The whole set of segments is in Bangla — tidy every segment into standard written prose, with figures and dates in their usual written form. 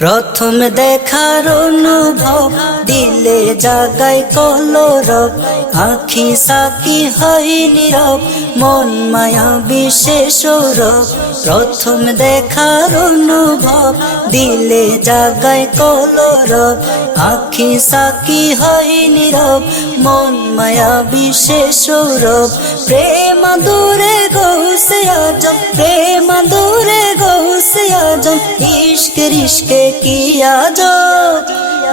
প্রথম দেখার অনুভব দিলে জাগায় কলরব, আখি সাকি হয় নীরব, মন মায়া বিশেষ সৌরভ। প্রথম দেখার অনুভব দিলে জাগায় কলরব, আখি সাকি হয় নীরব, মন মায়া বিশেষ সৌরভ। প্রেম দূরে গৌসে আজম, প্রেম দূরে গৌসে আজম, इश्क रिश्के किया जो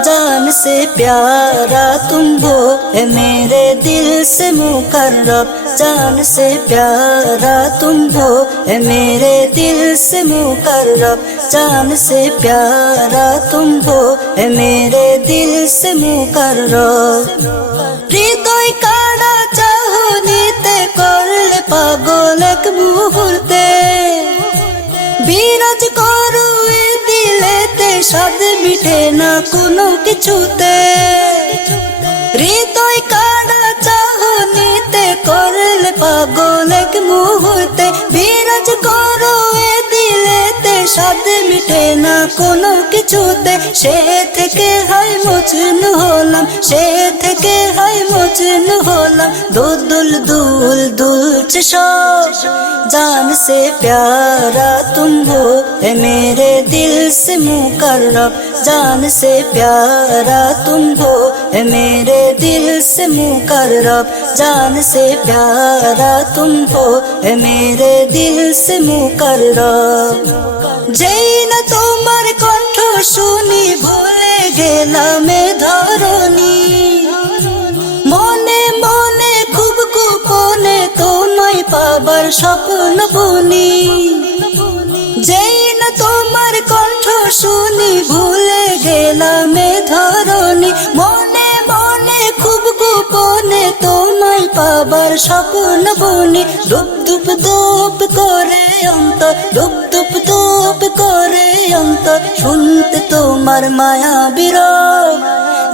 जान से प्यारा तुम हो, है मेरे दिल से मुकर्रब। जान से प्यारा तुम हो, है मेरे दिल से मुकर्रब। जान से प्यारा तुम हो, है मेरे दिल से मुकर्रब। हृदय काड़ा चाहनीते करले पागल एक मुहूर्ते, বিরাজ করো এ দিলেতে স্বাদ মিঠে না কোনো কিছুতে। হৃদয় কাড়া চাহনিতে করলে পাগল এক মুহূর্তে, বিরাজ করো এ দিলেতে স্বাদ মিঠে না কোনো কিছুতে। সে থেকে হাই মজনু হলাম, সে থেকে হাই মজনু হলাম, দুল দুল দুলছে সব। जान से प्यारा तुम हो, है मेरे दिल से मुकर्रब। जान से प्यारा तुम हो, है मेरे दिल से मुकर्रब। जान से प्यारा तुम हो, है मेरे दिल से मुकर्रब। যেই না তোমার কণ্ঠ শুনি ভুলে গেলাম এ ধরণী, মনে মনে খুব গোপনে তোমায় পাবার স্বপ্ন বুনি। যেই না তোমার কণ্ঠ শুনি ভুলে গেলাম এ ধরণী, মনে মনে খুব গোপনে তোমায় পাবার স্বপ্ন বুনি। ধুপ ধুপ ধুপ করে অন্তর, ধুপ ধুপ ধুপ করে অন্তর, শুনতে তোমার মায়া বিরহ।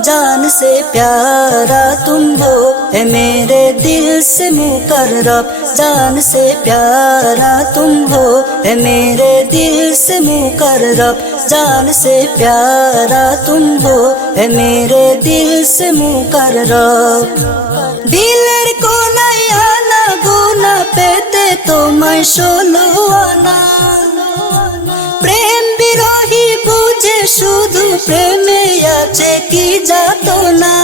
जान से प्यारा तुम हो, है मेरे दिल से मुकर्रब। जान से प्यारा तुम हो, है मेरे दिल से मुकर्रब। जान से प्यारा तुम हो, है मेरे दिल से मुकर्रब। दिलेर कोनाय आना गुना पेते তোমায় 16 আনা, প্রেম বিরহী বুঝে শুধু প্রেমে আছে কি যাতনা।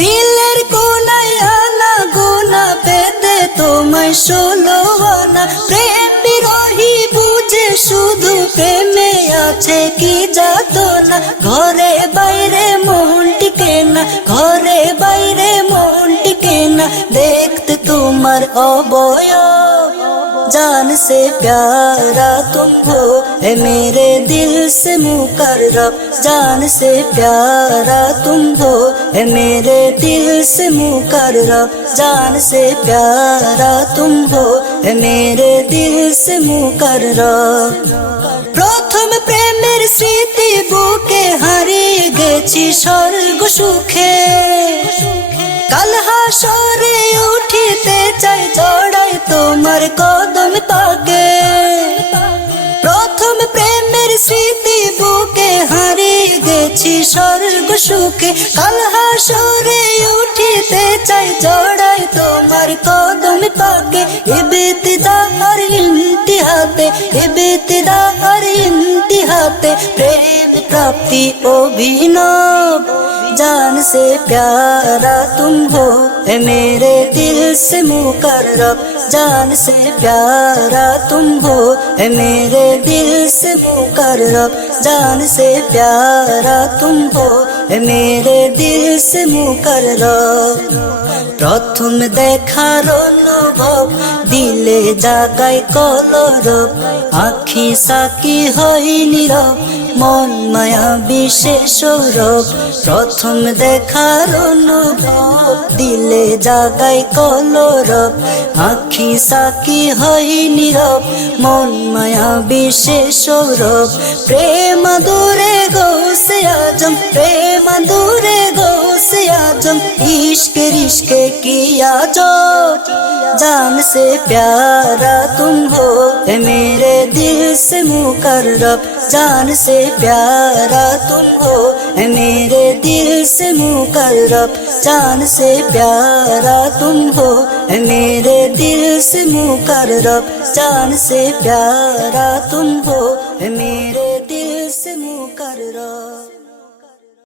দিলের কোনায় আনা গোনা পেতে তোমায় 16 আনা, প্রেম বিরহী বুঝে শুধু প্রেমে আছে কি যাতনা। ঘরে বাইরে মন টিকে না, ঘরে বাইরে মন টিকে না, দেখতে তোমার অবয়ব। जान से प्यारा तुम हो, है मेरे दिल से मुकर्रब। जान से प्यारा तुम हो, है मेरे दिल से मुकर्रब। जान से प्यारा तुम हो, है मेरे दिल से मुकर्रब। প্রথম প্রেমের স্মৃতি বুকে হারিয়ে গেছি স্বর্গ সুখে, কাল হাসরে উঠিতে চাই জড়াই তোমার কদম পাগে। প্রথম প্রেমের স্মৃতি বুকে হারিয়ে গেছি স্বর্গ সুখে, কাল হাসরে উঠিতে চাই জড়াই তোমার কদম পাগে। ইবতিদা আর ইন্তিহাতে, ইবতিদা আর ইন্তিহাতে, প্রেম প্রাপ্তি অভিনব। जान से प्यारा तुम हो, है मेरे दिल से मुकर्रब। जान से प्यारा तुम हो, है मेरे दिल से मुकर्रब। जान से प्यारा तुम हो, है मेरे दिल से मुकर्रब। প্রথম দেখার অনুভব দিলে জাগায় কলরব, আখি সাকি হয় নীরব, মন মায়া বিশেষ সৌরভ। প্রথম দেখার অনুভব দিলে জাগায় কলরব, আখি সাকি হয় নীরব, মন মায়া বিশেষ সৌরভ। প্রেম দূরে গৌসে আজম, প্রেম দূরে গৌসে আজম, ইশক इश्क किया जो जान से प्यारा तुम हो, है मेरे दिल से मुकर्रब जान से प्यारा तुम हो, है मेरे दिल से मुकर्रब जान से प्यारा तुम हो, है मेरे दिल से मुकर्रब जान से प्यारा तुम हो, है मेरे